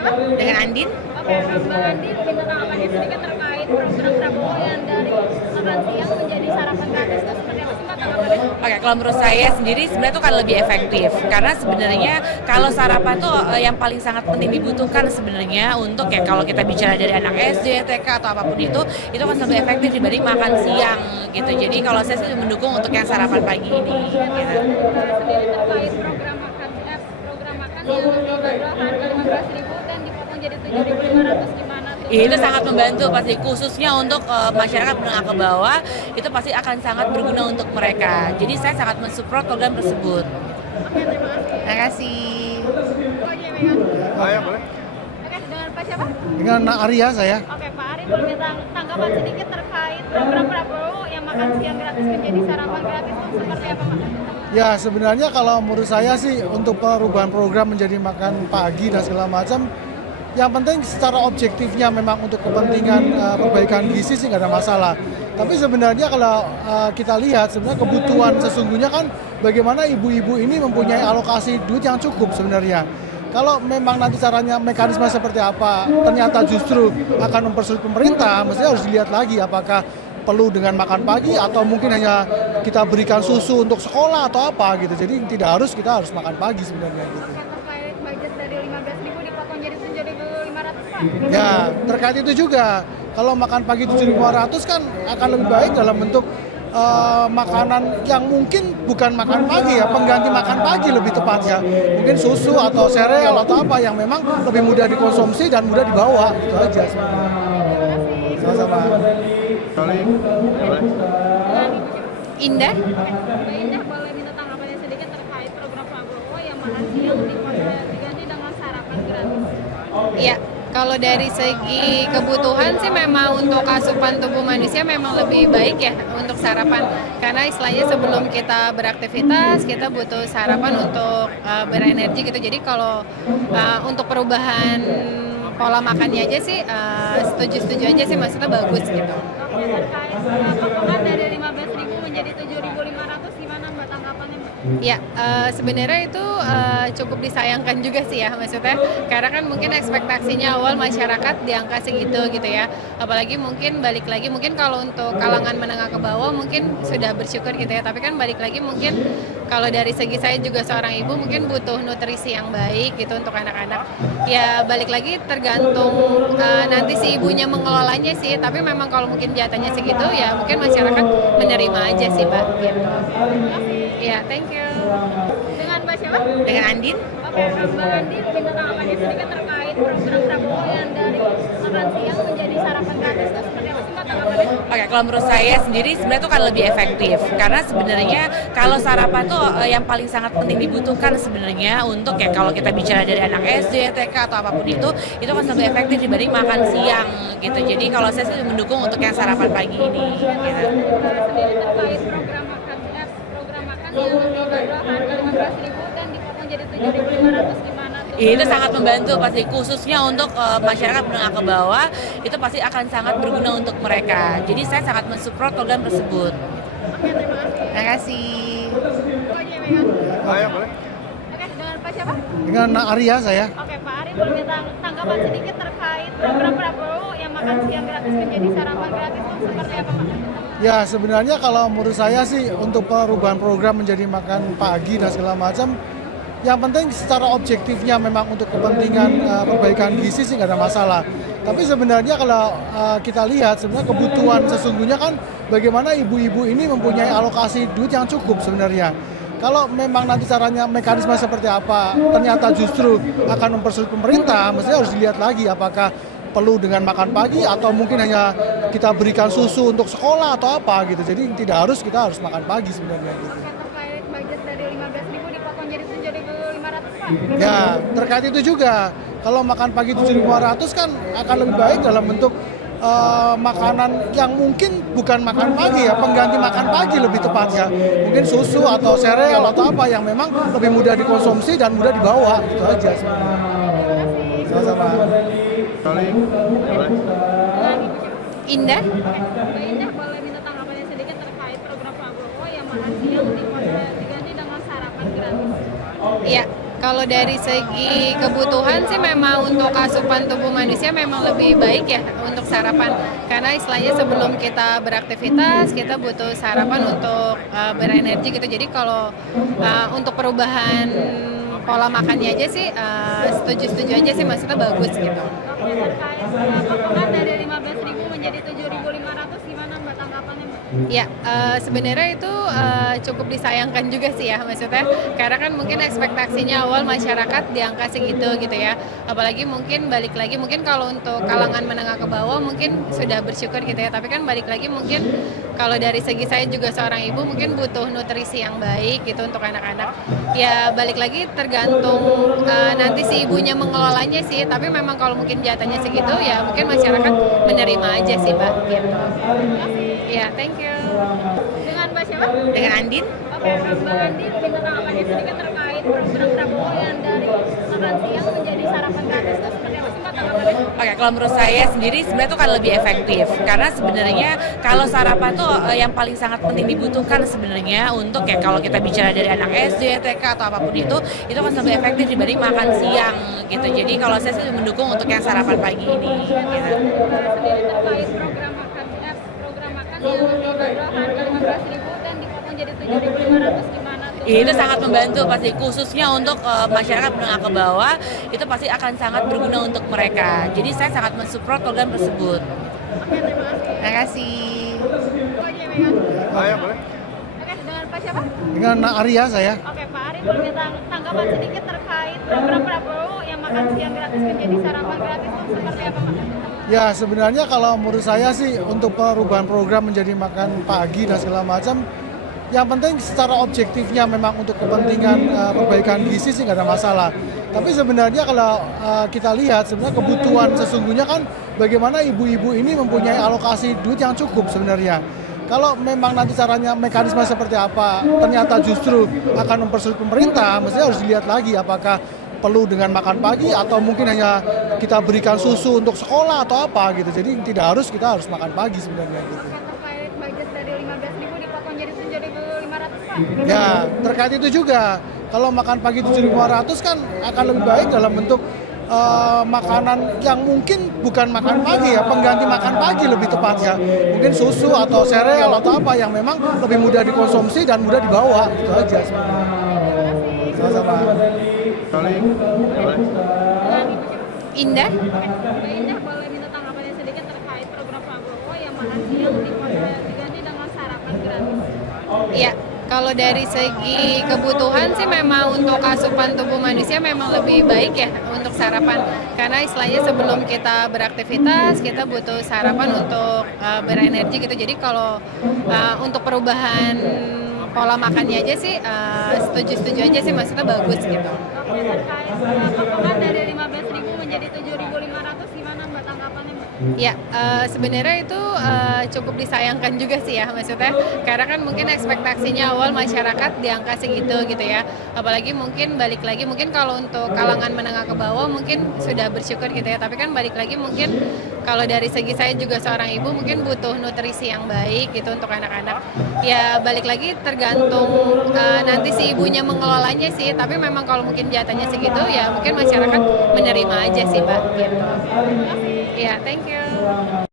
siapa? Dengan Andin. Oke, Mbak Andin, minta tanggapannya sedikit terkait program Prabowo yang dari makan siang menjadi sarapan gratis itu seperti apa sih Mbak tanggapannya? Oke, kalau menurut saya sendiri sebenarnya itu kan lebih efektif karena sebenarnya kalau sarapan tuh yang paling sangat penting dibutuhkan sebenarnya untuk ya kalau kita bicara dari anak SD, TK atau apapun itu kan lebih efektif dibanding makan siang gitu. Jadi kalau saya sih mendukung untuk yang sarapan pagi ini. Gitu. Sendiri terkait program makan yang dibanderol harga 15.000 dan dipotong jadi 7.500 gimana tuh? Itu sangat membantu pasti khususnya untuk masyarakat menengah ke bawah itu pasti akan sangat berguna untuk mereka. Jadi saya sangat mensupport program tersebut. Oke, terima kasih. Terima kasih. Oke, Megan. Oh ya boleh. Oke, dengan Pak siapa? Dengan Arya saya. Oke, Pak Ari boleh minta tanggapan sedikit terkait program Prabowo yang makan siang gratis menjadi sarapan gratis itu seperti apa Pak? Ya sebenarnya kalau menurut saya sih untuk perubahan program menjadi makan pagi dan segala macam, yang penting secara objektifnya memang untuk kepentingan perbaikan gizi sih nggak ada masalah. Tapi sebenarnya kalau kita lihat sebenarnya kebutuhan sesungguhnya kan bagaimana ibu-ibu ini mempunyai alokasi duit yang cukup sebenarnya. Kalau memang nanti caranya mekanisme seperti apa, ternyata justru akan mempersulit pemerintah, mestinya harus dilihat lagi apakah perlu dengan makan pagi atau mungkin hanya kita berikan susu untuk sekolah atau apa gitu. Jadi kita harus makan pagi sebenarnya gitu. Oke, terkait budget dari 15.000 dipotong jadi 7.500 Pak. Ya, terkait itu juga. Kalau makan pagi 7.500 kan akan lebih baik dalam bentuk makanan yang mungkin bukan makan pagi ya, pengganti makan pagi lebih tepatnya. Mungkin susu atau sereal atau apa yang memang lebih mudah dikonsumsi dan mudah dibawa, gitu aja sebenarnya. Sama-sama. Indah. Mbak Indah boleh minta tanggapannya sedikit terkait program Prabowo yang makan siang diganti dengan sarapan gratis. Ya, kalau dari segi kebutuhan sih memang untuk asupan tubuh manusia memang lebih baik ya untuk sarapan. Karena istilahnya sebelum kita beraktivitas, kita butuh sarapan untuk berenergi gitu. Jadi kalau untuk perubahan pola makannya aja sih setuju-setuju aja sih, maksudnya bagus gitu. Oke, terkait potongan dari 15.000 menjadi 7.500 gimana Mbak tanggapannya Mbak? Ya, sebenarnya itu cukup disayangkan juga sih ya, maksudnya karena kan mungkin ekspektasinya awal masyarakat di angka segitu gitu ya. Apalagi mungkin balik lagi, mungkin kalau untuk kalangan menengah ke bawah mungkin sudah bersyukur gitu ya, tapi kan balik lagi mungkin kalau dari segi saya juga seorang ibu mungkin butuh nutrisi yang baik gitu untuk anak-anak. Ya balik lagi tergantung nanti si ibunya mengelolanya sih, tapi memang kalau mungkin jatahnya segitu ya mungkin masyarakat menerima aja sih Mbak gitu. Ya, thank you. Dengan Mbak siapa? Dengan Andin. Oke, Mbak Andin minta tanggapannya sedikit terkait program Prabowo yang dari makan siang menjadi sarapan gratis itu seperti apa sih Mbak tanggapannya? Oke, kalau menurut saya sendiri sebenarnya itu kan lebih efektif karena sebenarnya kalau sarapan tuh yang paling sangat penting dibutuhkan sebenarnya untuk ya kalau kita bicara dari anak SD, TK atau apapun itu kan lebih efektif dibanding makan siang gitu. Jadi kalau saya sih mendukung untuk yang sarapan pagi ini. Gitu. Sendiri terkait program makan yang dibanderol harga 15.000 dan dipotong jadi 7.500 gimana tuh? Itu sangat membantu pasti khususnya untuk masyarakat menengah ke bawah itu pasti akan sangat berguna untuk mereka. Jadi saya sangat mensupport program tersebut. Oke, terima kasih. Terima kasih. Oke, Megan. Oh ya boleh. Oke, dengan Pak siapa? Dengan Arya saya. Oke, Pak Ari boleh minta tanggapan sedikit terkait program Prabowo yang makan siang gratis menjadi sarapan gratis itu seperti apa Pak? Ya sebenarnya kalau menurut saya sih untuk perubahan program menjadi makan pagi dan segala macam, yang penting secara objektifnya memang untuk kepentingan perbaikan gizi sih nggak ada masalah. Tapi sebenarnya kalau kita lihat sebenarnya kebutuhan sesungguhnya kan bagaimana ibu-ibu ini mempunyai alokasi duit yang cukup sebenarnya. Kalau memang nanti caranya mekanisme seperti apa, ternyata justru akan mempersulit pemerintah, mestinya harus dilihat lagi apakah perlu dengan makan pagi atau mungkin hanya kita berikan susu untuk sekolah atau apa gitu. Jadi kita harus makan pagi sebenarnya gitu. Oke, terkait budget dari 15.000 dipotong jadi 7.500 Pak. Ya, terkait itu juga. Kalau makan pagi 7.500 kan akan lebih baik dalam bentuk makanan yang mungkin bukan makan pagi ya, pengganti makan pagi lebih tepatnya. Mungkin susu atau sereal atau apa yang memang lebih mudah dikonsumsi dan mudah dibawa, gitu aja sebenarnya. Sama-sama. Indah. Mbak Indah boleh minta tanggapannya sedikit terkait program Prabowo yang makan siang diganti dengan sarapan gratis. Ya, kalau dari segi kebutuhan sih memang untuk asupan tubuh manusia memang lebih baik ya untuk sarapan. Karena istilahnya sebelum kita beraktivitas, kita butuh sarapan untuk berenergi gitu. Jadi kalau untuk perubahan pola makannya aja sih setuju-setuju aja sih, maksudnya bagus gitu. Oke, terkait potongan dari 15.000 menjadi 7.500 gimana Mbak tanggapannya Mbak? Ya, sebenarnya itu cukup disayangkan juga sih ya, maksudnya karena kan mungkin ekspektasinya awal masyarakat di angka segitu gitu ya. Apalagi mungkin balik lagi, mungkin kalau untuk kalangan menengah ke bawah mungkin sudah bersyukur gitu ya. Tapi kan balik lagi mungkin kalau dari segi saya juga seorang ibu mungkin butuh nutrisi yang baik gitu untuk anak-anak. Ya balik lagi tergantung nanti si ibunya mengelolanya sih. Tapi memang kalau mungkin jatahnya segitu ya mungkin masyarakat menerima aja sih Mbak gitu. Ya, thank you. Dengan Mbak siapa? Dengan Andin. Oke, Mbak Andi minta tanggapannya sedikit terkait program Prabowo yang dari makan siang menjadi sarapan gratis itu seperti apa sih Mbak tanggapannya? Oke, kalau menurut saya sendiri sebenarnya itu kan lebih efektif karena sebenarnya kalau sarapan tuh yang paling sangat penting dibutuhkan sebenarnya untuk ya kalau kita bicara dari anak SD, TK atau apapun itu kan lebih efektif dibanding makan siang gitu. Jadi kalau saya sih mendukung untuk yang sarapan pagi ini. Gitu. Sendiri terkait program makan yang dibanderol harga 15.000 dan dipotong jadi 7.500 gimana tuh? Itu sangat membantu pasti khususnya untuk masyarakat menengah ke bawah itu pasti akan sangat berguna untuk mereka. Jadi saya sangat mensupport program tersebut. Oke, terima kasih. Terima kasih. Oke, Megan. Oh ya boleh. Oke, dengan Pak siapa? Dengan Arya saya. Oke, Pak Ari boleh minta tanggapan sedikit terkait program Prabowo yang makan siang gratis menjadi sarapan gratis itu seperti apa Pak? Ya sebenarnya kalau menurut saya sih untuk perubahan program menjadi makan pagi dan segala macam, yang penting secara objektifnya memang untuk kepentingan perbaikan gizi sih nggak ada masalah. Tapi sebenarnya kalau kita lihat sebenarnya kebutuhan sesungguhnya kan bagaimana ibu-ibu ini mempunyai alokasi duit yang cukup sebenarnya. Kalau memang nanti caranya mekanisme seperti apa, ternyata justru akan mempersulit pemerintah, mestinya harus dilihat lagi apakah perlu dengan makan pagi atau mungkin hanya kita berikan susu untuk sekolah atau apa gitu. Jadi kita harus makan pagi sebenarnya gitu. Oke, terkait budget dari 15.000 dipotong jadi 7.500 Pak? Ya, terkait itu juga. Kalau makan pagi 7.500 kan akan lebih baik dalam bentuk makanan yang mungkin bukan makan pagi ya, pengganti makan pagi lebih tepatnya. Mungkin susu atau sereal atau apa yang memang lebih mudah dikonsumsi dan mudah dibawa, gitu aja sebenarnya. Sama-sama. Indah? Mbak Indah boleh minta tanggapannya sedikit terkait program Prabowo yang makan siang diganti dengan sarapan gratis. Ya, kalau dari segi kebutuhan sih memang untuk asupan tubuh manusia memang lebih baik ya untuk sarapan. Karena istilahnya sebelum kita beraktivitas, kita butuh sarapan untuk berenergi gitu. Jadi kalau untuk perubahan pola makannya aja sih setuju-setuju aja sih, maksudnya bagus gitu. Oke, terkait potongan dari 15.000 menjadi 7.500 gimana Mbak tanggapannya Mbak? Ya, sebenarnya itu cukup disayangkan juga sih ya, maksudnya karena kan mungkin ekspektasinya awal masyarakat di angka segitu gitu ya. Apalagi mungkin balik lagi, mungkin kalau untuk kalangan menengah ke bawah mungkin sudah bersyukur gitu ya. Tapi kan balik lagi mungkin kalau dari segi saya juga seorang ibu mungkin butuh nutrisi yang baik gitu untuk anak-anak. Ya balik lagi tergantung nanti si ibunya mengelolanya sih. Tapi memang kalau mungkin jatahnya segitu ya mungkin masyarakat menerima aja sih Mbak gitu. Ya, thank you.